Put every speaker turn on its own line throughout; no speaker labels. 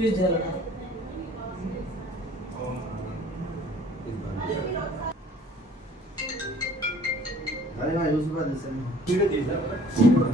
Speech చేయాలన్నారు.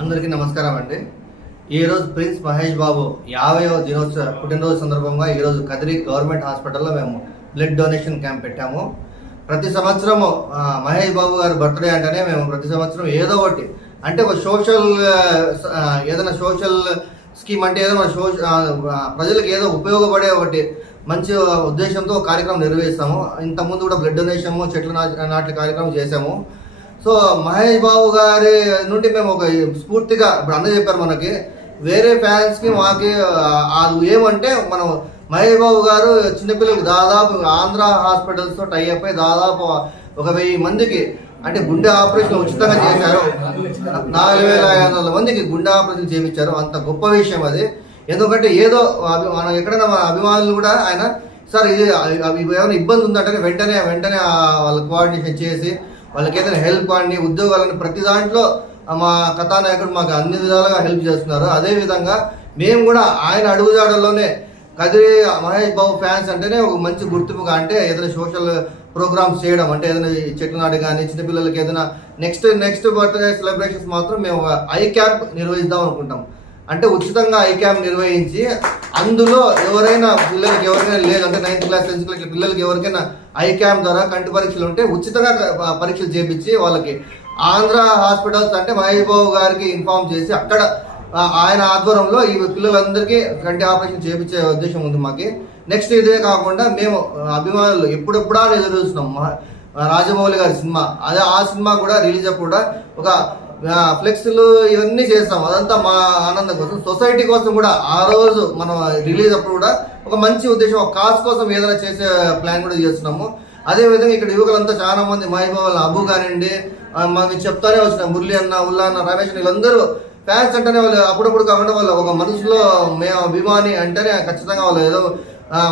అందరికీ నమస్కారం అండి. ఈరోజు ప్రిన్స్ మహేష్ బాబు యాభైవ దినోత్సవ పుట్టినరోజు సందర్భంగా ఈరోజు కదిరి గవర్నమెంట్ హాస్పిటల్లో మేము బ్లడ్ డొనేషన్ క్యాంప్ పెట్టాము. ప్రతి సంవత్సరము మహేష్ బాబు గారి బర్త్డే అంటేనే మేము ప్రతి సంవత్సరం ఏదో ఒకటి అంటే ఒక సోషల్ ఏదైనా సోషల్ స్కీమ్ అంటే ఏదో మన ఆ, ప్రజలకు ఏదో ఉపయోగపడే ఒకటి మంచి ఉద్దేశంతో కార్యక్రమం నిర్వహిస్తాము. ఇంతకుముందు కూడా బ్లడ్ డొనేషన్ చెట్లు నాట్ల కార్యక్రమం చేసాము సో మహేష్ బాబు గారి నుండి మేము ఒక స్ఫూర్తిగా ఇప్పుడు అన్న చెప్పారు మనకి వేరే ఫ్యాన్స్కి మాకి అది ఏమంటే మనం మహేష్ బాబు గారు చిన్నపిల్లలకి దాదాపు ఆంధ్ర హాస్పిటల్స్తో టైఅప్ అయి దాదాపు ఒక వెయ్యి మందికి అంటే గుండె ఆపరేషన్ ఉచితంగా చేశారు. నాలుగు వేల ఐదు వందల మందికి గుండె ఆపరేషన్ చేయించారు. అంత గొప్ప విషయం అది. ఎందుకంటే ఏదో మనం ఎక్కడైనా మన అభిమానులు కూడా ఆయన సార్ ఇది ఏమైనా ఇబ్బంది ఉందంటే వెంటనే వెంటనే వాళ్ళ కోఆర్డినేషన్ చేసి వాళ్ళకి ఏదైనా హెల్ప్ అండి ఉద్యోగాలని ప్రతి దాంట్లో మా కథానాయకుడు మాకు అన్ని విధాలుగా హెల్ప్ చేస్తున్నారు. అదేవిధంగా మేము కూడా ఆయన అడుగుజాడల్లోనే కదిరి మహేష్ బాబు ఫ్యాన్స్ అంటేనే ఒక మంచి గుర్తింపుగా అంటే ఏదైనా సోషల్ ప్రోగ్రామ్స్ చేయడం అంటే ఏదైనా చెట్టు నాటి కానీ చిన్నపిల్లలకి ఏదైనా నెక్స్ట్ నెక్స్ట్ బర్త్డే సెలబ్రేషన్స్ మాత్రం మేము ఐ క్యాంప్ నిర్వహిద్దాం అనుకుంటాం. అంటే ఉచితంగా ఐ క్యాంప్ నిర్వహించి అందులో ఎవరైనా పిల్లలకి ఎవరికైనా లేదు అంటే నైన్త్ క్లాస్ టెన్త్ క్లాస్ పిల్లలకి ఎవరికైనా ఐ క్యాంప్ ద్వారా కంటి పరీక్షలు ఉంటే ఉచితంగా పరీక్షలు చేపించి వాళ్ళకి ఆంధ్ర హాస్పిటల్స్ అంటే మహేష్ బాబు గారికి ఇన్ఫార్మ్ చేసి అక్కడ ఆయన ఆధ్వర్యంలో ఈ పిల్లలందరికీ కంటి ఆపరేషన్ చేపించే ఉద్దేశం ఉంది మాకి. నెక్స్ట్ ఇదే కాకుండా మేము అభిమానులు ఎప్పుడెప్పుడా ఎదురు చూస్తున్నాం రాజమౌళి గారి సినిమా. అదే ఆ సినిమా కూడా రిలీజ్ అప్పుడు ఒక ఫ్లెక్స్లు ఇవన్నీ చేస్తాం. అదంతా మా ఆనందం కోసం. సొసైటీ కోసం కూడా ఆ రోజు మనం రిలీజ్ అప్పుడు కూడా ఒక మంచి ఉద్దేశం ఒక కాజ్ కోసం ఏదైనా చేసే ప్లాన్ కూడా చేస్తున్నాము. అదేవిధంగా ఇక్కడ యువకులంతా చాలా మంది మహిబాబు అబ్బు కానివ్వండి మేము చెప్తానే వచ్చిన మురళి అన్న ఉల్లా అన్న రమేష్ వీళ్ళందరూ ఫ్యాన్స్ అంటేనే వాళ్ళు అప్పుడప్పుడు కాకుండా వాళ్ళు ఒక మనసులో మేము అభిమాని అంటేనే ఖచ్చితంగా వాళ్ళు ఏదో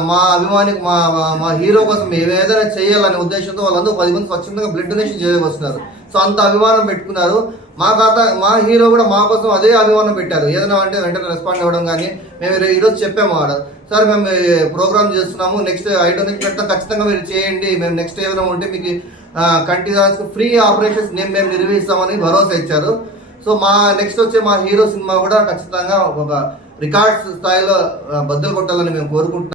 మా అభిమాని మా మా- హీరో కోసం మేము ఏదైనా చేయాలనే ఉద్దేశంతో వాళ్ళందరూ పది మంది స్వచ్ఛందంగా బ్లడ్ డొనేషన్ చేయవస్తున్నారు సో అంత అభిమానం పెట్టుకున్నారు. మా ఖాతా మా హీరో కూడా మా కోసం అదే అభిమానం పెట్టారు. ఏదైనా అంటే వెంటనే రెస్పాండ్ అవ్వడం కానీ మేము ఈరోజు చెప్పాము ఆడ. సార్ మేము ప్రోగ్రామ్ చేస్తున్నాము నెక్స్ట్ ఐ డొనేషన్ ఖచ్చితంగా మీరు చేయండి మేము నెక్స్ట్ ఏమైనా ఉంటే మీకు కంటి ఫ్రీ ఆపరేషన్స్ నేను మేము నిర్వహిస్తామని భరోసా ఇచ్చారు. సో మా నెక్స్ట్ వచ్చే మా హీరో సినిమా కూడా ఖచ్చితంగా ఒక రికార్డ్స్ స్థాయిలో బద్దలు కొట్టాలని మేము కోరుకుంటున్నాం.